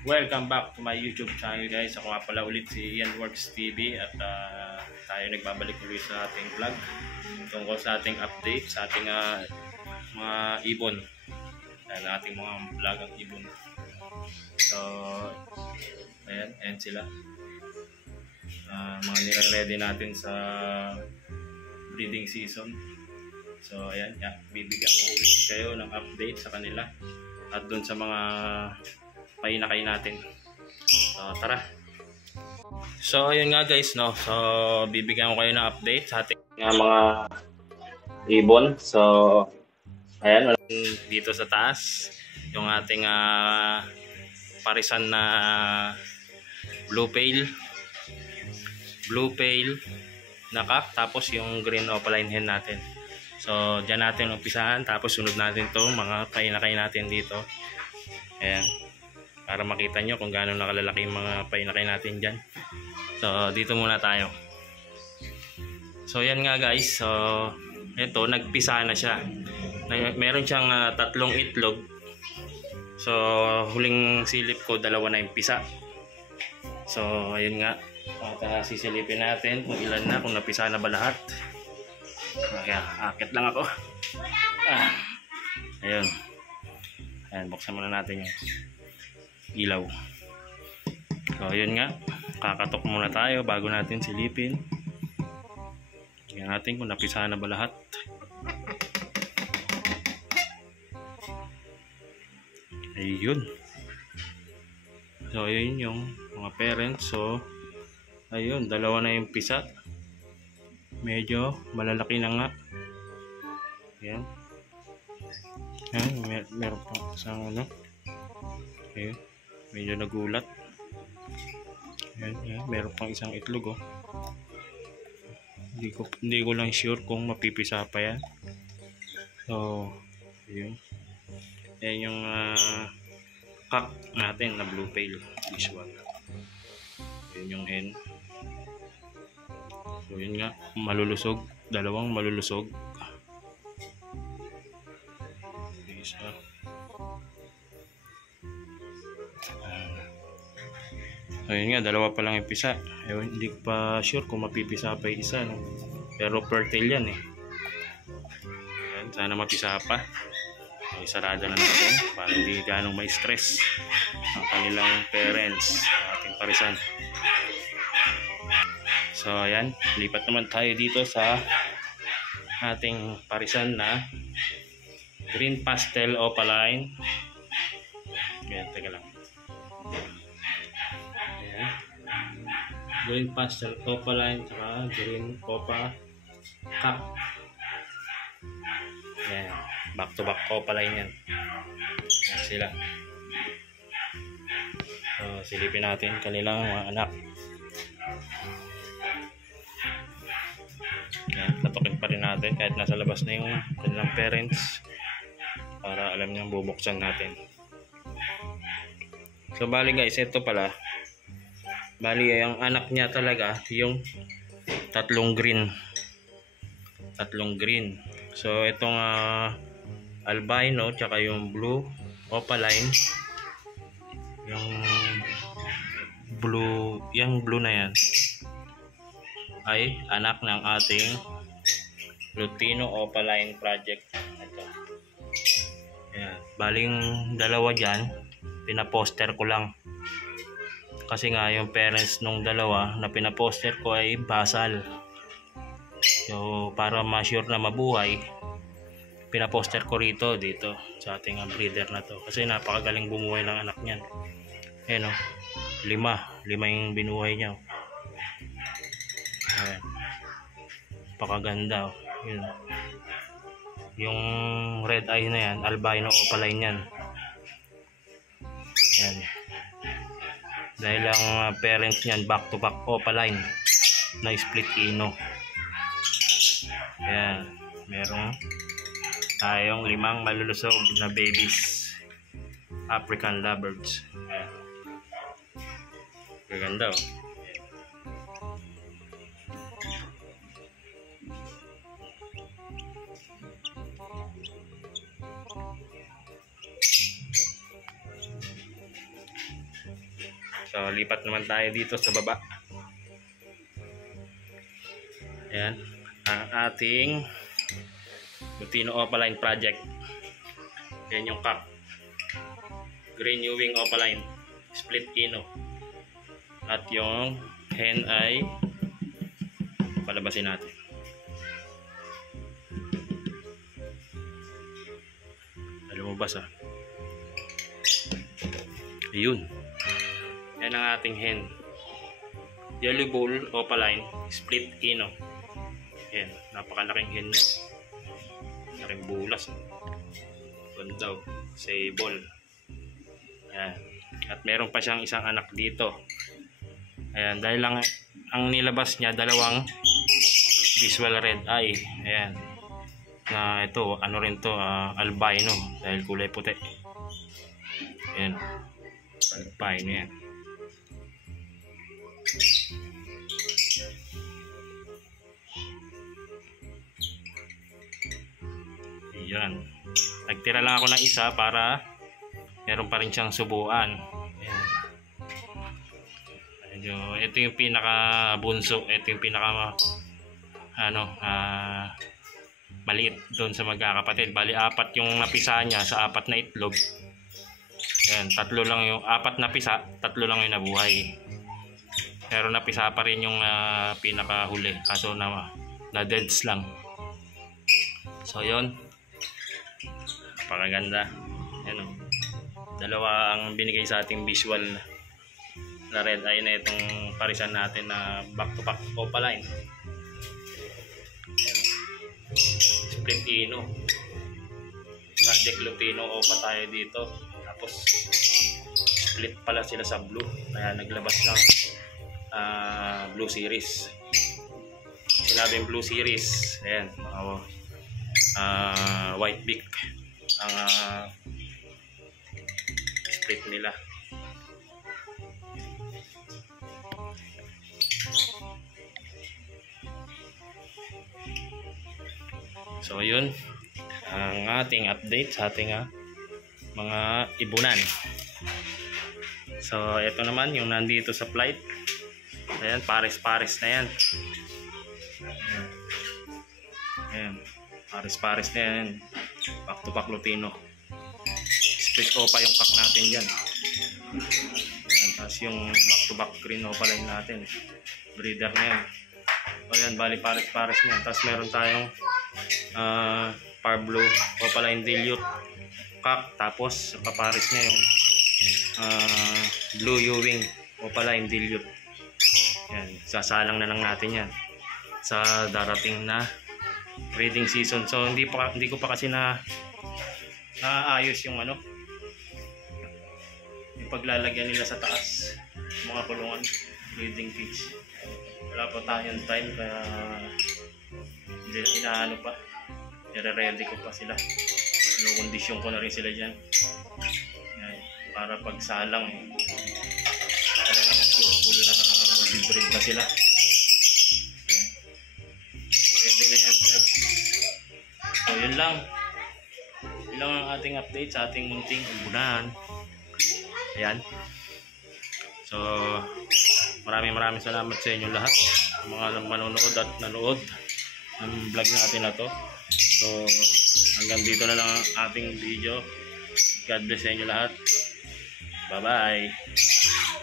Welcome back to my YouTube channel guys. Ako nga pala ulit si Ian Works TV at tayo nagbabalik ulit sa ating vlog tungkol sa ating update sa ating mga ibon. Ating mga vlogang ibon. So, ayan sila. Mga nire-ready natin sa breeding season. So, ayan, bibigyan ko ulit kayo ng update sa kanila at dun sa mga painakay natin. So tara. So ayun nga guys, no. So bibigyan ko kayo ng update sa ating mga ibon. So ayan, dito sa taas yung ating parisan na blue pale na cock, tapos yung green opaline hen natin. So diyan natin umpisahan, tapos sunod natin to mga painakay natin dito. Ayan, para makita nyo kung gaano nakalalaki yung mga painakay natin dyan. So dito muna tayo. So yan nga guys, so ito nagpisa na siya. Meron siyang 3 itlog. So huling silip ko 2 na yung pisa. So ayun nga, at sisilipin natin kung ilan na, kung napisa na ba lahat. Kaya akit lang ako. Ayun, buksan muna natin yung ilaw. So yun nga, kakatok muna tayo bago natin silipin. Tingnan natin kung napisa na ba lahat. Ayun. So ayun yung mga parents. So ayun, 2 na yung pisa. Medyo malalaki na nga. Ayan. Ayan, meron pa isang ano. Ayun, medyo nagulat. Ayan, meron pang isang itlog, oh. Hindi ko lang sure kung mapipisa pa yan. So ayun, ayan yung cock natin na blue pale, this one. Ayan yung hen. So yun nga, malulusog, 2 malulusog. Isa. So yun nga, 2 pa lang yung pisa. Hindi ko pa sure kung mapipisa pa yung isa, no? Pero fertile yan eh. Ayan, sana mapisa pa. Sarado na natin para hindi ganong may stress ang kanilang parents, ating parisan. So ayan, lipat naman tayo dito sa ating parisan na green pastel opaline. Ayan, teka lang. Ayan, green pastel opaline saka green opa cock. Ayan, back to back opaline yan. Ayan sila. So silipin natin kanilang mga anak. Ayan, tatukin pa rin natin kahit nasa labas na yung kanilang parents para alam niyang bubuksan natin. So bali guys, ito pala, bali yung anak niya talaga yung 3 green. So itong albino tsaka yung blue opaline, yung blue na yan ay anak ng ating Lutino Opaline project. Ito. Ayan, baling 2 dyan, pinaposter ko lang. Kasi nga yung parents nung 2 na pinaposter ko ay basal. So para ma-sure na mabuhay, pinaposter ko dito sa ating breeder na to. Kasi napakagaling bumuhay ng anak niyan. Ayan o, 5 yung binuhay niya. Ayan, napakaganda o. Yun. Yung red eye na yan, albino opaline yan. Ayan. Dahil ang parents niyan back to back opaline na split ino. Ayan, meron tayong 5 malulusog na babies, African lovebirds. Ayan, gaganda o. So lipat naman tayo dito sa baba. Ayan, ang ating Lutino Opaline project. Yan yung cock. Green Ewing Opaline, split ino. At yung hen ay palabasin natin. Lumabas ah. Ayun. Yan ang ating hen. Yellow Bull Opaline, split ino. Yan, napakalaking hen niya. Laking bulas. Ganda. Sable. Ayan. At meron pa siyang isang anak dito. Ayan, dahil lang ang nilabas niya dalawang visual red eye. Ayan. Na ito, ano rin to, albino dahil kulay puti. Ayan. Albino yan. Ayan. Nagtira lang ako ng isa para meron pa rin siyang subuan. Ayan. Ito yung pinaka bunso. Ito yung pinaka maliit doon sa magkakapatid. Bali, 4 yung napisa niya sa 4 na itlog. Ayan, 3 lang yung 4 na pisa, 3 lang yung nabuhay. Pero napisa pa rin yung pinaka huli. Kaso na deads lang. So yun. Napakaganda. Ayan o. Dalawa ang binigay sa ating visual na red eye na itong parisan natin na back to back Opaline. Split ino. Project Lutino Opa tayo dito. Tapos split pala sila sa blue. Kaya naglabas ng blue series. Sinabing blue series. Ayan, mga white beak ang split nila. So yun ang ating update sa ating mga ibunan. So ito naman yung nandito sa flight. Ayan, pares-pares na yan. Ayan, pares-pares na yan. Back to back Lutino. Split Opa yung pack natin dyan. Ayan, tapos yung back to back Green Opaline natin. Breeder na yan. O yan, bali pares-pares na yan. Tapos meron tayong Par Blue Opaline Dilute cock. Tapos kapares niya yung Blue Ewing Opaline Dilute. Yan, sasalang na lang natin yan sa darating na breeding season. So hindi ko pa kasi naayos yung yung paglalagyan nila sa taas mga kulungan, breeding cage. Wala pa tayong time kaya hindi na inaano pa. Nire-ready ko pa sila. Kondisyon ko na rin sila dyan. Yan, para pagsalang talagang full na mag-breed na sila. Ready na yan. So yun lang. Yun lang ang ating update sa ating munting ibunan. Ayan. So maraming salamat sa inyo lahat, mga manonood at nanood ng vlog natin na to. So hanggang dito na lang ang ating video. God bless sa inyo lahat. Bye bye.